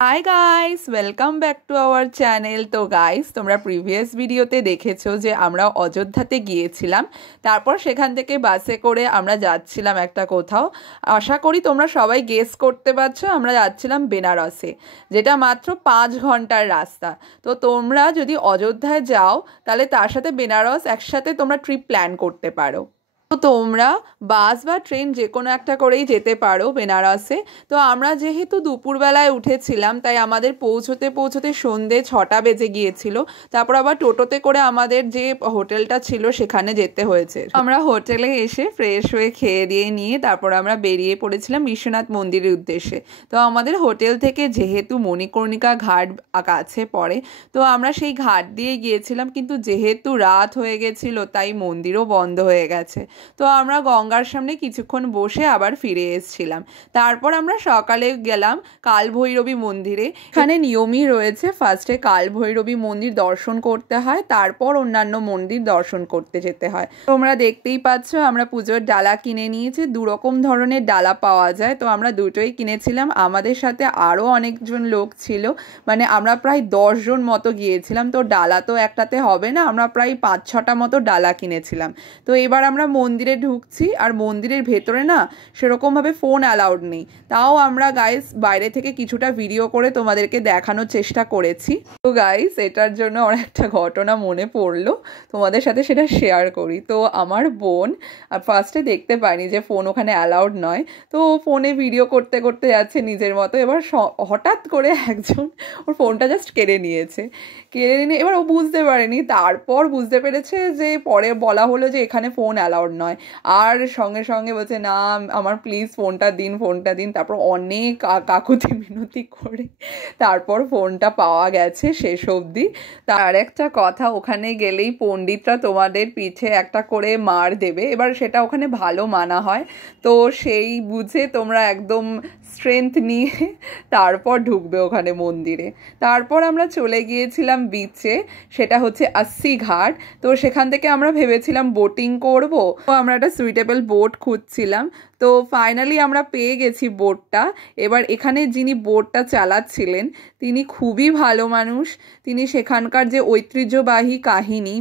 Hi guys, welcome back to our channel. তো guys, তোমরা previous ভিডিওতে দেখেছো যে আমরা অযোধ্যাতে গিয়েছিলাম। তারপর সেখান থেকে বাসে করে আমরা যাচ্ছিলাম একটা কোথাও। আশা করি তোমরা সবাই গেস করতে পারছো, আমরা যাচ্ছিলাম বেনারসে, যেটা মাত্র 5 ঘন্টার রাস্তা। তো তোমরা যদি অযোধ্যায় যাও তাহলে তার সাথে বেনারস একসাথে তোমরা ট্রিপ প্ল্যান করতে পারো। তো তোমরা বাস বা ট্রেন যে কোনো একটা করেই যেতে পারো বেনারসে। তো আমরা যেহেতু দুপুরবেলায় উঠেছিলাম তাই আমাদের পৌঁছতে পৌঁছতে সন্ধে 6টা বেজে গিয়েছিল। তারপর আবার টোটোতে করে আমাদের যে হোটেলটা ছিল সেখানে যেতে হয়েছে। আমরা হোটেলে এসে ফ্রেশ হয়ে খেয়ে দিয়ে নিয়ে তারপর আমরা বেরিয়ে পড়েছিলাম বিশ্বনাথ মন্দিরের উদ্দেশ্যে। তো আমাদের হোটেল থেকে যেহেতু মণিকর্ণিকা ঘাট কাছে পড়ে, তো আমরা সেই ঘাট দিয়ে গিয়েছিলাম, কিন্তু যেহেতু রাত হয়ে গেছিলো তাই মন্দিরও বন্ধ হয়ে গেছে। তো আমরা গঙ্গার সামনে কিছুক্ষণ বসে আবার ফিরে এসেছিলাম। তারপর আমরা সকালে গেলাম কালভৈরবী মন্দিরে। এখানে নিয়মই রয়েছে, ফার্স্টে কালভৈরবী মন্দির দর্শন করতে হয়, তারপর অন্যান্য মন্দির দর্শন করতে যেতে হয়। তোমরা দেখতেই পাচ্ছ আমরা পুজোর ডালা কিনে নিয়েছি। 2 রকম ধরনের ডালা পাওয়া যায়, তো আমরা দুটোই কিনেছিলাম। আমাদের সাথে আরও অনেকজন লোক ছিল, মানে আমরা প্রায় 10 জন মতো গিয়েছিলাম। তো ডালা তো একটাতে হবে না, আমরা প্রায় 5-6টা মতো ডালা কিনেছিলাম। তো এবার আমরা মন্দিরে ঢুকছি, আর মন্দিরের ভেতরে না সেরকমভাবে ফোন অ্যালাউড নেই। তাও আমরা গাইস বাইরে থেকে কিছুটা ভিডিও করে তোমাদেরকে দেখানোর চেষ্টা করেছি। তো গাইস, এটার জন্য আমার একটা ঘটনা মনে পড়লো, তোমাদের সাথে সেটা শেয়ার করি। তো আমার বোন আর ফার্স্টে দেখতে পায়নি যে ফোন ওখানে অ্যালাউড নয়, তো ফোনে ভিডিও করতে করতে যাচ্ছে নিজের মতো। এবার হঠাৎ করে একজন ওর ফোনটা জাস্ট কেড়ে নিয়েছে। এবার ও বুঝতে পারেনি, তারপর বুঝতে পেরেছে যে পরে বলা হলো যে এখানে ফোন অ্যালাউড নয়। আর সঙ্গে সঙ্গে বলছে না আমার প্লিজ ফোনটা দিন, ফোনটা দিন। তারপর অনেক কাকুতি মিনতি করে তারপর ফোনটা পাওয়া গেছে শেষ অবধি। তার একটা কথা, ওখানে গেলেই পণ্ডিতরা তোমাদের পিঠে একটা করে মার দেবে। এবার সেটা ওখানে ভালো মানা হয়, তো সেই বুঝে তোমরা একদম স্ট্রেংথ নিয়ে তারপর ঢুকবে ওখানে মন্দিরে। তারপর আমরা চলে গিয়েছিলাম বিচে, সেটা হচ্ছে 80 ঘাট। তো সেখান থেকে আমরা ভেবেছিলাম বোটিং করব, তো আমরা একটা সুইটেবল বোট খুঁজছিলাম। তো ফাইনালি আমরা পেয়ে গেছি বোটটা। এবার এখানে যিনি বোটটা চালাচ্ছিলেন তিনি খুবই ভালো মানুষ। তিনি সেখানকার যে ঐতিহ্যবাহী কাহিনী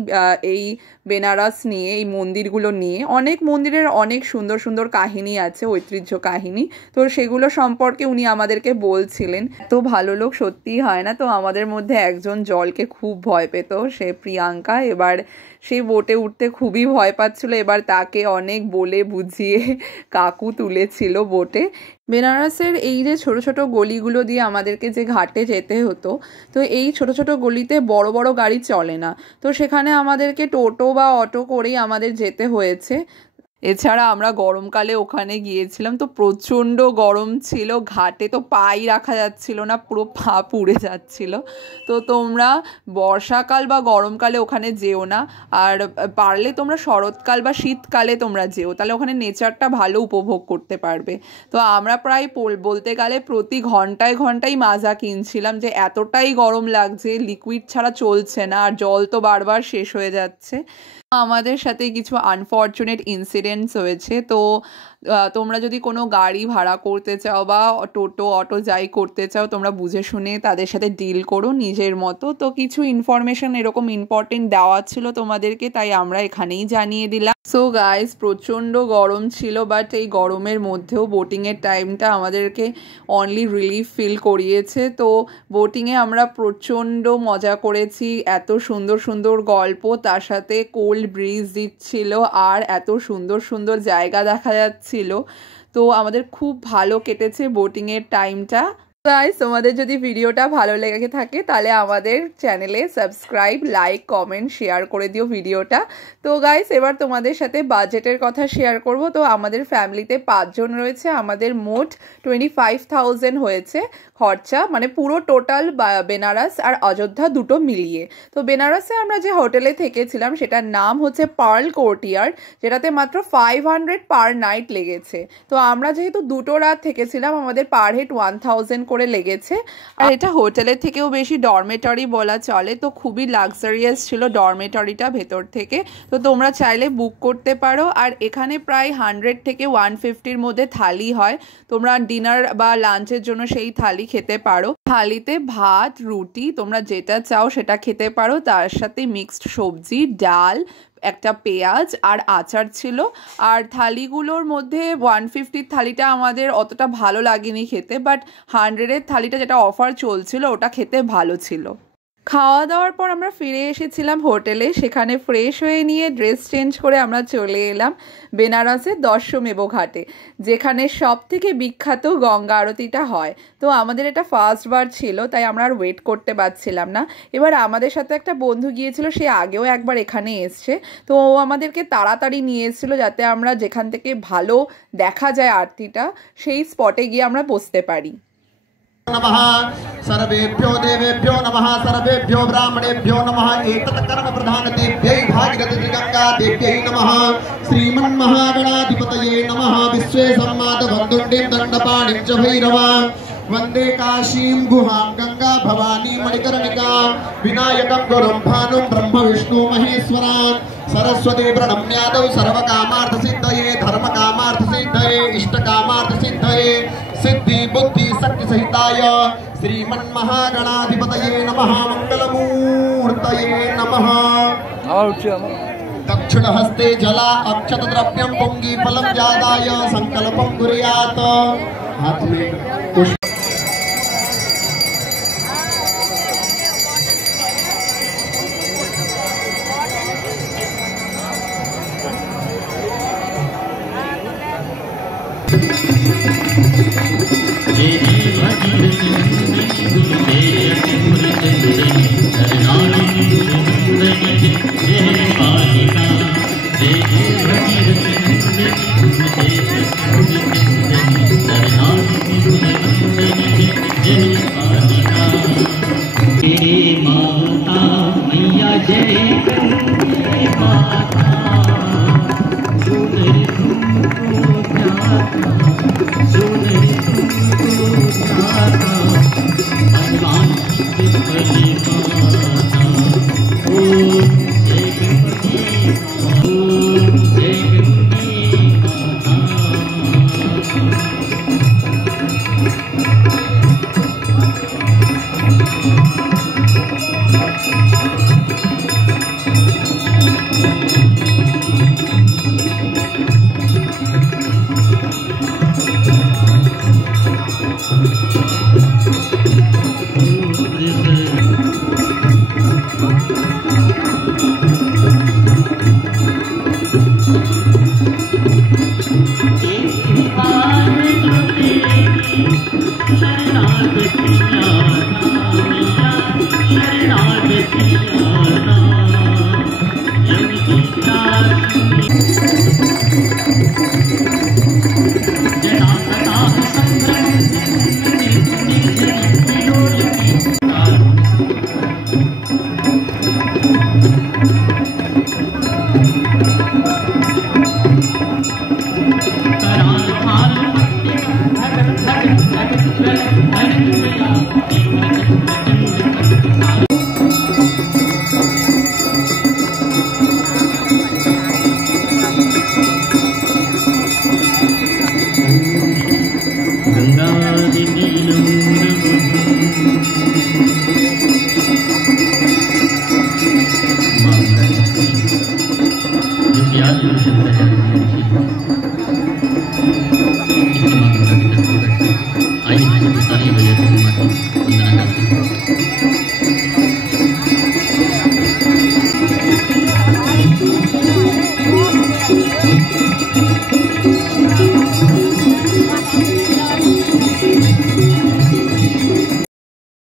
এই বেনারস নিয়ে, এই মন্দিরগুলো নিয়ে, অনেক মন্দিরের অনেক সুন্দর সুন্দর কাহিনী আছে, ঐতিহ্য কাহিনী, তো সেগুলো সম্পর্কে উনি আমাদেরকে বলছিলেন। এত ভালো লোক সত্যিই হয় না। তো আমাদের মধ্যে একজন জলকে খুব ভয় পেত, সে প্রিয়াঙ্কা। এবার সেই বোটে উঠতে খুবই ভয় পাচ্ছিল, এবার তাকে অনেক বলে বুঝিয়ে কাকু তুলেছিল বোটে। বেনারসের এই যে ছোট ছোট গলিগুলো দিয়ে আমাদেরকে যে ঘাটে যেতে হতো, তো এই ছোট ছোট গলিতে বড় বড় গাড়ি চলে না, তো সেখানে আমাদেরকে টোটো বা অটো করেই আমাদের যেতে হয়েছে। এছাড়া আমরা গরমকালে ওখানে গিয়েছিলাম, তো প্রচণ্ড গরম ছিল, ঘাটে তো পাই রাখা যাচ্ছিল না, পুরো পা পুড়ে যাচ্ছিল। তো তোমরা বর্ষাকাল বা গরমকালে ওখানে যেও না, আর পারলে তোমরা শরৎকাল বা শীতকালে তোমরা যেও, তাহলে ওখানে নেচারটা ভালো উপভোগ করতে পারবে। তো আমরা প্রায় বলতে গেলে প্রতি ঘন্টায় ঘন্টায় মাজা কিনছিলাম, যে এতটাই গরম লাগছে, লিকুইড ছাড়া চলছে না, আর জল তো বারবার শেষ হয়ে যাচ্ছে। আমাদের সাথে কিছু আনফর্চুনেট ইনসিডেন্টস হয়েছে। তো তোমরা যদি কোনো গাড়ি ভাড়া করতে চাও বা টোটো অটো যাই করতে চাও, তোমরা বুঝে শুনে তাদের সাথে ডিল করো নিজের মতো। তো কিছু ইনফরমেশন এরকম ইম্পর্টেন্ট দেওয়া ছিল তোমাদেরকে, তাই আমরা এখানেই জানিয়ে দিলাম। সো গাইস, প্রচণ্ড গরম ছিল, বাট এই গরমের মধ্যেও বোটিংয়ের টাইমটা আমাদেরকে অনলি রিলিফ ফিল করিয়েছে। তো বোটিংয়ে আমরা প্রচণ্ড মজা করেছি, এত সুন্দর সুন্দর গল্প, তার সাথে কোল্ড ব্রিজ দিচ্ছিল, আর এত সুন্দর সুন্দর জায়গা দেখা যাচ্ছিল। তো আমাদের খুব ভালো কেটেছে বোটিংয়ের টাইমটা। গাইস, তোমাদের যদি ভিডিওটা ভালো লেগে থাকে তাহলে আমাদের চ্যানেলে সাবস্ক্রাইব, লাইক, কমেন্ট, শেয়ার করে দিও ভিডিওটা। তো গাইস, এবার তোমাদের সাথে বাজেটের কথা শেয়ার করব। তো আমাদের ফ্যামিলিতে 5 জন রয়েছে, আমাদের মোট 25,000 হয়েছে খরচা, মানে পুরো টোটাল বেনারস আর অযোধ্যা দুটো মিলিয়ে। তো বেনারসে আমরা যে হোটেলে থেকেছিলাম সেটার নাম হচ্ছে পার্ল কোর্টিয়ার্ড, যেটাতে মাত্র 500 পার নাইট লেগেছে। তো আমরা যেহেতু 2 রাত থেকেছিলাম, আমাদের পার হেড 1000 করে করে লেগেছে। আর এটা হোটেলের থেকেও বেশি ডরমেটরি বলা চলে, তো খুবই লাক্সারিয়াস ছিল ডরমেটরিটা ভেতর থেকে। তো তোমরা চাইলে বুক করতে পারো। আর এখানে প্রায় 100 থেকে 150-র মধ্যে থালি হয়, তোমরা ডিনার বা লাঞ্চের জন্য সেই থালি খেতে পারো। থালিতে ভাত, রুটি, তোমরা যেটা চাও সেটা খেতে পারো, তার সাথে মিক্সড সবজি, ডাল, একটা পেঁয়াজ আর আচার ছিল। আর থালিগুলোর মধ্যে 150-র থালিটা আমাদের অতটা ভালো লাগেনি খেতে, বাট 100-এর থালিটা যেটা অফার চলছিল ওটা খেতে ভালো ছিল। খাওয়া দাওয়ার পর আমরা ফিরে এসেছিলাম হোটেলে, সেখানে ফ্রেশ হয়ে নিয়ে ড্রেস চেঞ্জ করে আমরা চলে এলাম বেনারসের দশমেব ঘাটে, যেখানে সব থেকে বিখ্যাত গঙ্গা আরতিটা হয়। তো আমাদের এটা ফার্স্টবার ছিল, তাই আমরা আর ওয়েট করতে পারছিলাম না। এবার আমাদের সাথে একটা বন্ধু গিয়েছিল, সে আগেও একবার এখানে এসছে, তো ও আমাদেরকে তাড়াতাড়ি নিয়ে এসেছিলো যাতে আমরা যেখান থেকে ভালো দেখা যায় আরতিটা সেই স্পটে গিয়ে আমরা বসতে পারি। नमः सर्वेभ्यो देवेभ्यो नमः सर्वेभ्यो ब्राह्मणेभ्यो नमः एतत् कर्म प्रधान देव्यै भागीरथी गंगा देव्यै नमः श्रीमन्महागणाधिपतये नमः विश्वे सम्माद बन्धुण्डिं दण्डपाणिं च भैरवा वंदे काशीं गुहां गंगा भवानी मणिकर्णिका विनायकं गुरुं भानुं ब्रह्म विष्णु महेश्वरान् सरस्वती प्रणम्यादौ सर्वकामार्थ सिद्धये धर्मकामार्थ सिद्धये इष्टकामार्थ सिद्धये सिद्धि बुद्धि शक्ति सहिताय श्रीमन्महागणाधिपतये नमः मंगलमूर्तये नमः। दक्षिण हस्ते जला अक्षत द्रव्यं पुंगी फलं जादाय संकल्पं कुर्यात्। हाथ में पुष्प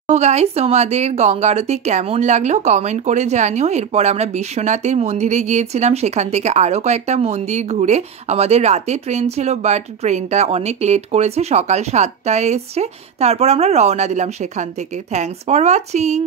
তো গাইস তোমাদের গঙ্গা আরতি কেমন লাগলো কমেন্ট করে জানিও। এরপর আমরা বিশ্বনাথের মন্দিরে গিয়েছিলাম, সেখান থেকে আরও কয়েকটা মন্দির ঘুরে আমাদের রাতে ট্রেন ছিল, বাট ট্রেনটা অনেক লেট করেছে, সকাল 7টায় এসছে। তারপর আমরা রওনা দিলাম সেখান থেকে। Thanks for watching.